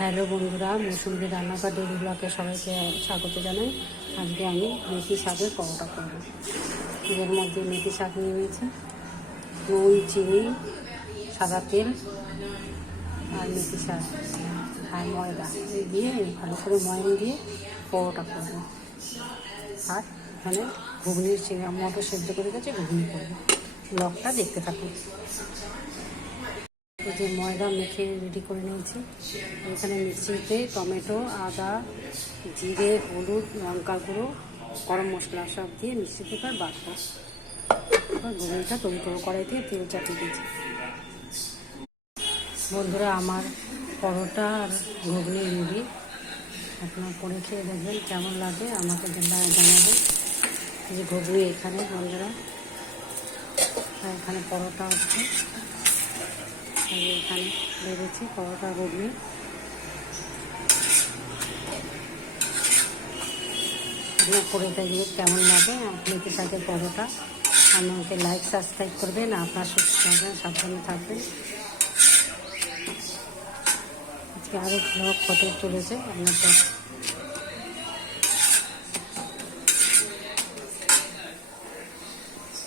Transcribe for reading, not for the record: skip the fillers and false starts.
Hello বন্ধুরা, মৌসুমী রান্নাঘর daily ব্লগে সবাইকে স্বাগত জানাই। আজকে আমি মেথি শাকের পরোটা করব। এর মধ্যে মেথি শাক নিয়ে নিয়েছি, নুন, চিনি, সাদা তেল আর মেথি শাক আর ময়দা দিয়ে ভালো করে ময়দা দিয়ে পরোটা করব। আর এখানে ঘুগনির মটর সেদ্ধ করে গেছে, ঘুগনি করবো। ব্লগটা দেখতে থাকুন। এই যে ময়দা মেখে রেডি করে নিয়েছি। এখানে মিক্সিতে টমেটো, আদা, জিরে, হলুদ, লঙ্কা গুঁড়ো, গরম মশলা সব দিয়ে মিক্সিতে বাটবো। এবার ঘুগনিটা তৈরি করবো। কড়াইতে তেল চাপিয়ে দিয়েছি। বন্ধুরা, আমার পরোটা আর ঘুগনি রেডি। আপনারা করে খেয়ে দেখবেন কেমন লাগে, আমাকে জানাবেন। যে ঘুগনি এখানে বন্ধুরা, এখানে পরোটা হচ্ছে। এখানে বেড়েছি পরোটা ঘুগনি। আপনার করে দেখবে কেমন লাগে মেথি শাকের পরোটা। আমাকে লাইক সাবস্ক্রাইব করবেন। আপনার সুস্থ থাকবেন, সাবধানে থাকবেন। আজকে আরও ব্লগ হতে চলেছে আপনার।